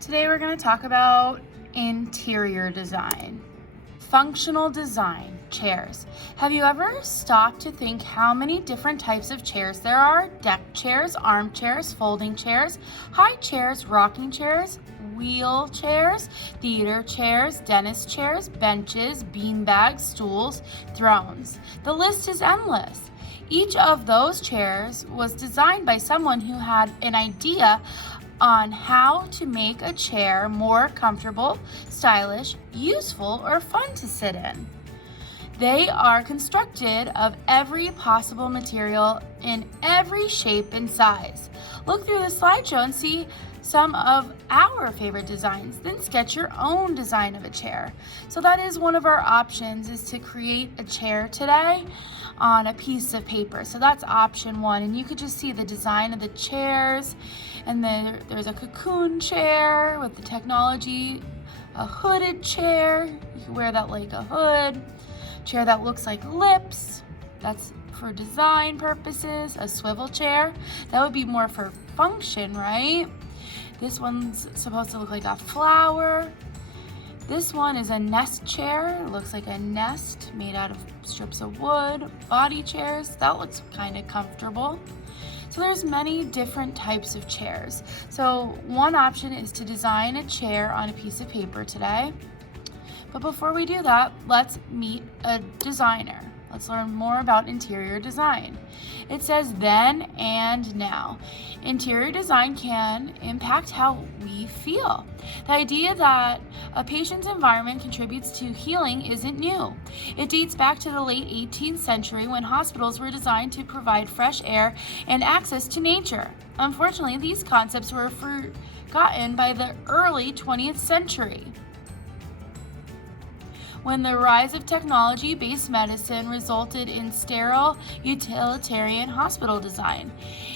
Today we're going to talk about interior design. Functional design, chairs. Have you ever stopped to think how many different types of chairs there are? Deck chairs, armchairs, folding chairs, high chairs, rocking chairs, wheelchairs, theater chairs, dentist chairs, benches, beanbags, stools, thrones. The list is endless. Each of those chairs was designed by someone who had an idea on how to make a chair more comfortable, stylish, useful, or fun to sit in. They are constructed of every possible material in every shape and size. Look through the slideshow and see some of our favorite designs, then sketch your own design of a chair. So that is one of our options, is to create a chair today on a piece of paper. So that's option one, and you could just see the design of the chairs. And then there's a cocoon chair with the technology, a hooded chair, you can wear that like a hood, chair that looks like lips, that's for design purposes, a swivel chair, that would be more for function, right? This one's supposed to look like a flower. This one is a nest chair, it looks like a nest made out of strips of wood. Body chairs, that looks kind of comfortable. So there's many different types of chairs. So one option is to design a chair on a piece of paper today. But before we do that, let's meet a designer. Let's learn more about interior design. It says then and now. Interior design can impact how we feel. The idea that a patient's environment contributes to healing isn't new. It dates back to the late 18th century when hospitals were designed to provide fresh air and access to nature. Unfortunately, these concepts were forgotten by the early 20th century, when the rise of technology-based medicine resulted in sterile, utilitarian hospital design.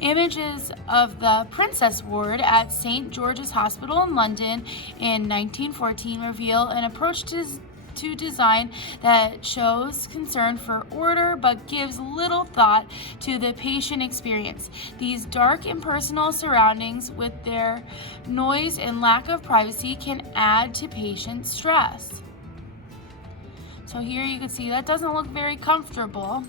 Images of the Princess Ward at St. George's Hospital in London in 1914 reveal an approach to design that shows concern for order but gives little thought to the patient experience. These dark, impersonal surroundings with their noise and lack of privacy can add to patient stress. So here you can see that doesn't look very comfortable.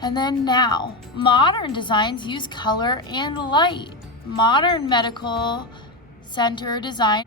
And then now, modern designs use color and light. Modern medical center design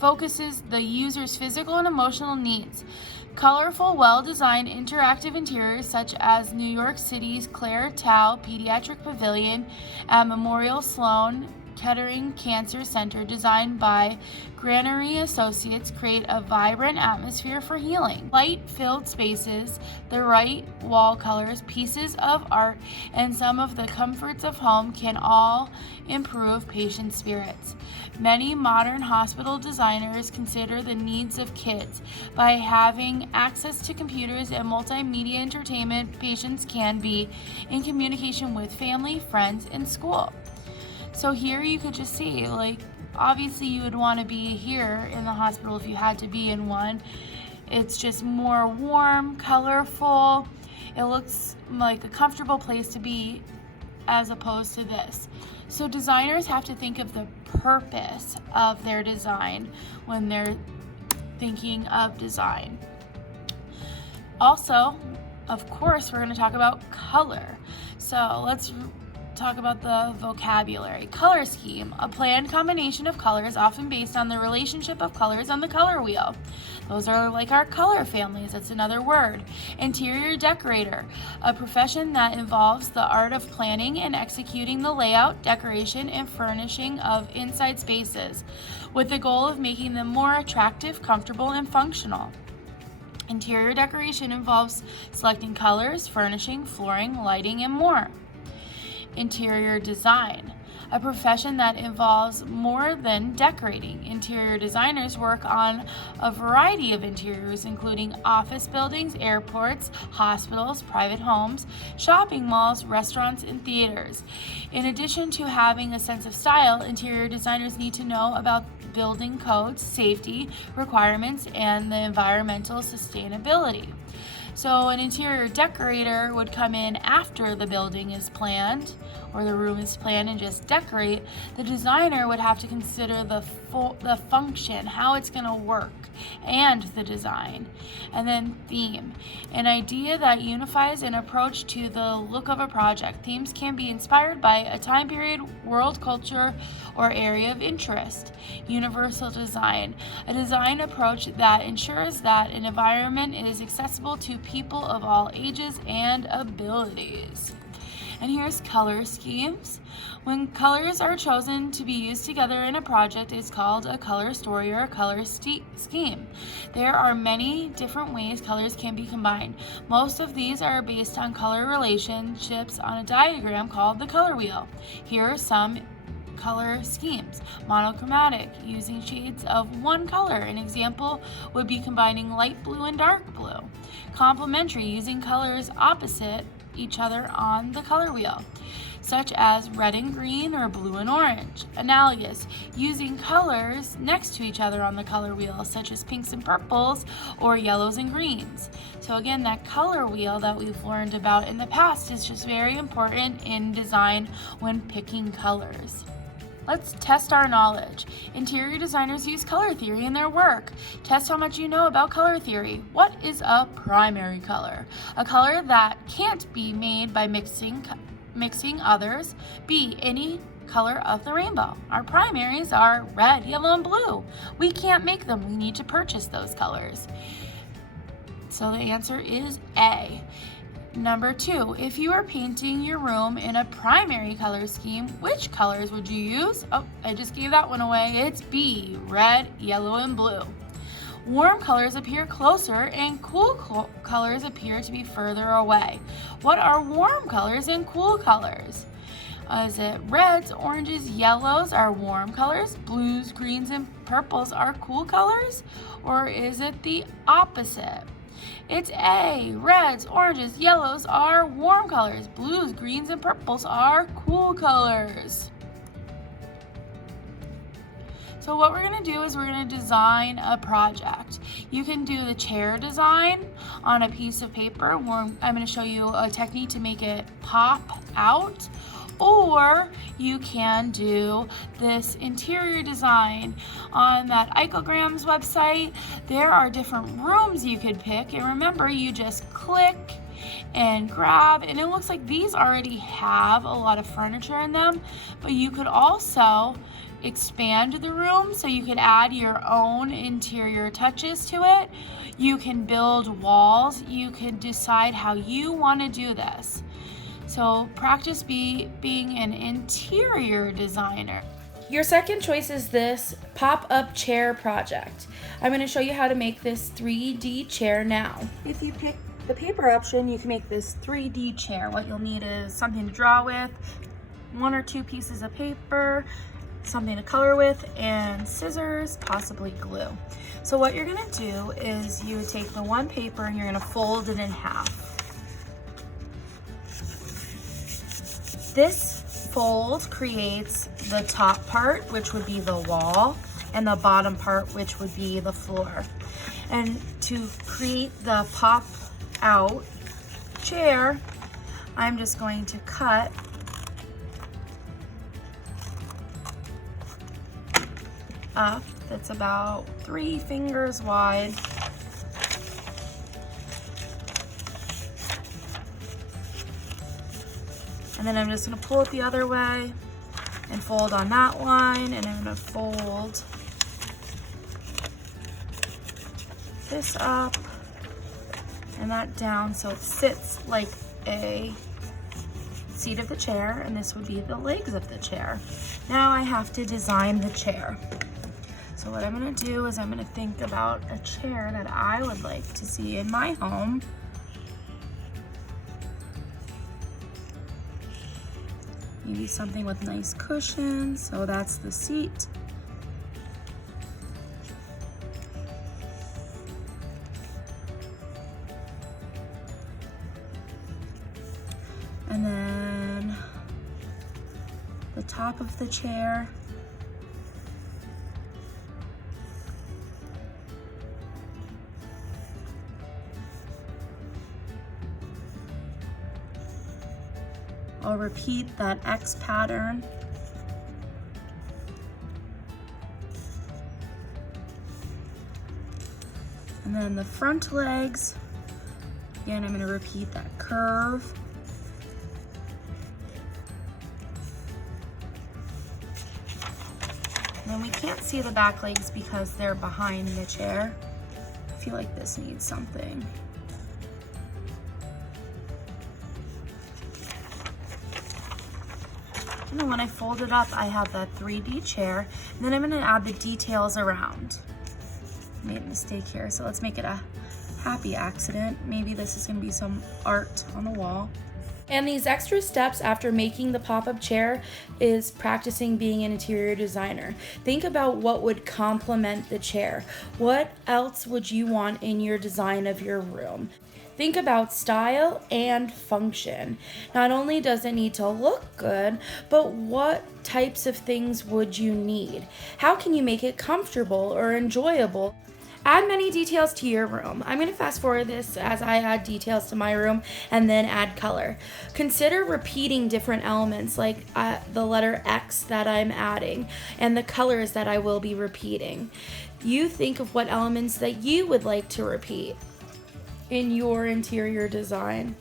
focuses the user's physical and emotional needs. Colorful, well-designed interactive interiors such as New York City's Claire Tao Pediatric Pavilion at Memorial Sloan Kettering Cancer Center, designed by Granary Associates, create a vibrant atmosphere for healing. Light-filled spaces, the right wall colors, pieces of art, and some of the comforts of home can all improve patient spirits. Many modern hospital designers consider the needs of kids. By having access to computers and multimedia entertainment, patients can be in communication with family, friends, and school. So here you could just see, like, obviously you would want to be here in the hospital if you had to be in one. It's just more warm, colorful. It looks like a comfortable place to be as opposed to this. So designers have to think of the purpose of their design when they're thinking of design. Also, of course, we're going to talk about color. So let's talk about the vocabulary. Color scheme, a planned combination of colors often based on the relationship of colors on the color wheel. Those are like our color families, that's another word. Interior decorator, a profession that involves the art of planning and executing the layout, decoration, and furnishing of inside spaces with the goal of making them more attractive, comfortable, and functional. Interior decoration involves selecting colors, furnishing, flooring, lighting, and more. Interior design, a profession that involves more than decorating. Interior designers work on a variety of interiors, including office buildings, airports, hospitals, private homes, shopping malls, restaurants, and theaters. In addition to having a sense of style, interior designers need to know about building codes, safety requirements, and the environmental sustainability. So an interior decorator would come in after the building is planned or the room is planned and just decorate. The designer would have to consider the function, how it's going to work, and the design. And then theme, an idea that unifies an approach to the look of a project. Themes can be inspired by a time period, world culture, or area of interest. Universal design, a design approach that ensures that an environment is accessible to people of all ages and abilities. And here's color schemes. When colors are chosen to be used together in a project, it's called a color story or a color scheme. There are many different ways colors can be combined. Most of these are based on color relationships on a diagram called the color wheel. Here are some color schemes. Monochromatic, using shades of one color. An example would be combining light blue and dark blue. Complementary, using colors opposite each other on the color wheel, such as red and green or blue and orange. Analogous, using colors next to each other on the color wheel, such as pinks and purples or yellows and greens. So again, that color wheel that we've learned about in the past is just very important in design when picking colors. Let's test our knowledge. Interior designers use color theory in their work. Test how much you know about color theory. What is a primary color? A color that can't be made by mixing others. B, any color of the rainbow. Our primaries are red, yellow, and blue. We can't make them. We need to purchase those colors. So the answer is A. Number 2, if you are painting your room in a primary color scheme, which colors would you use? Oh, I just gave that one away. It's B, red, yellow, and blue. Warm colors appear closer and cool colors appear to be further away. What are warm colors and cool colors? Is it reds, oranges, yellows are warm colors, blues, greens, and purples are cool colors? Or is it the opposite? It's A, reds, oranges, yellows are warm colors, blues, greens, and purples are cool colors. So what we're going to do is we're going to design a project. You can do the chair design on a piece of paper. I'm going to show you a technique to make it pop out. Or you can do this interior design on that Icograms website. There are different rooms you could pick, and remember, you just click and grab, and it looks like these already have a lot of furniture in them, but you could also expand the room so you could add your own interior touches to it. You can build walls. You can decide how you want to do this. So practice being an interior designer. Your second choice is this pop-up chair project. I'm going to show you how to make this 3D chair now. If you pick the paper option, you can make this 3D chair. What you'll need is something to draw with, 1 or 2 pieces of paper, something to color with, and scissors, possibly glue. So what you're going to do is you would take the one paper and you're going to fold it in half. This fold creates the top part, which would be the wall, and the bottom part, which would be the floor. And to create the pop out chair, I'm just going to cut up. That's about 3 fingers wide. And then I'm just going to pull it the other way and fold on that line, and I'm going to fold this up and that down so it sits like a seat of the chair, and this would be the legs of the chair. Now I have to design the chair. So what I'm going to do is I'm going to think about a chair that I would like to see in my home. Maybe something with nice cushions, so that's the seat. And then the top of the chair. I'll repeat that X pattern. And then the front legs, again, I'm gonna repeat that curve. And then we can't see the back legs because they're behind the chair. I feel like this needs something. And then when I fold it up, I have that 3D chair. And then I'm gonna add the details around. Made a mistake here, so let's make it a happy accident. Maybe this is gonna be some art on the wall. And these extra steps after making the pop-up chair is practicing being an interior designer. Think about what would complement the chair. What else would you want in your design of your room? Think about style and function. Not only does it need to look good, but what types of things would you need? How can you make it comfortable or enjoyable? Add many details to your room. I'm going to fast forward this as I add details to my room and then add color. Consider repeating different elements like the letter X that I'm adding and the colors that I will be repeating. You think of what elements that you would like to repeat in your interior design.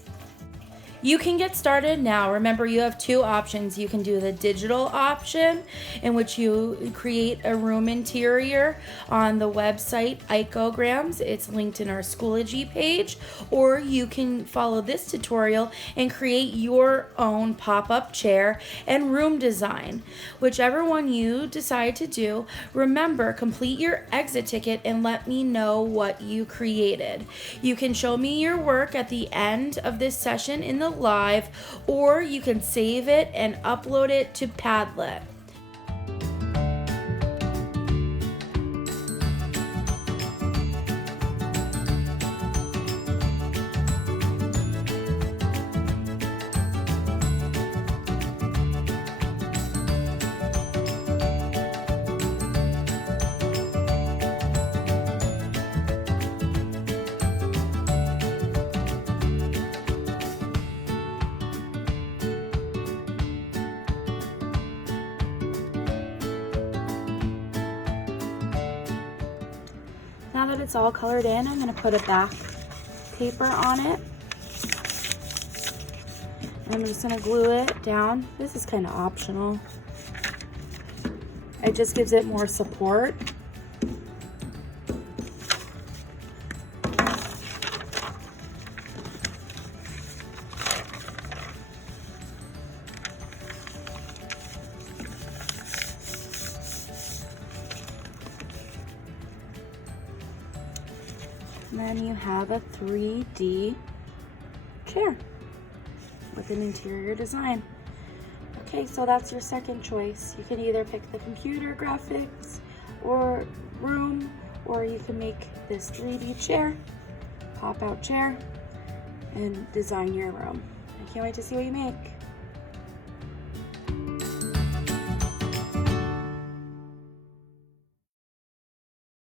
You can get started now. Remember, you have two options. You can do the digital option, in which you create a room interior on the website Icograms. It's linked in our Schoology page. Or you can follow this tutorial and create your own pop-up chair and room design. Whichever one you decide to do, remember, complete your exit ticket and let me know what you created. You can show me your work at the end of this session in the live, or you can save it and upload it to Padlet. Now that it's all colored in, I'm going to put a back paper on it. I'm just going to glue it down. This is kind of optional. It just gives it more support. And then you have a 3D chair with an interior design. Okay, so that's your second choice. You can either pick the computer graphics or room, or you can make this 3D chair, pop-out chair, and design your room. I can't wait to see what you make.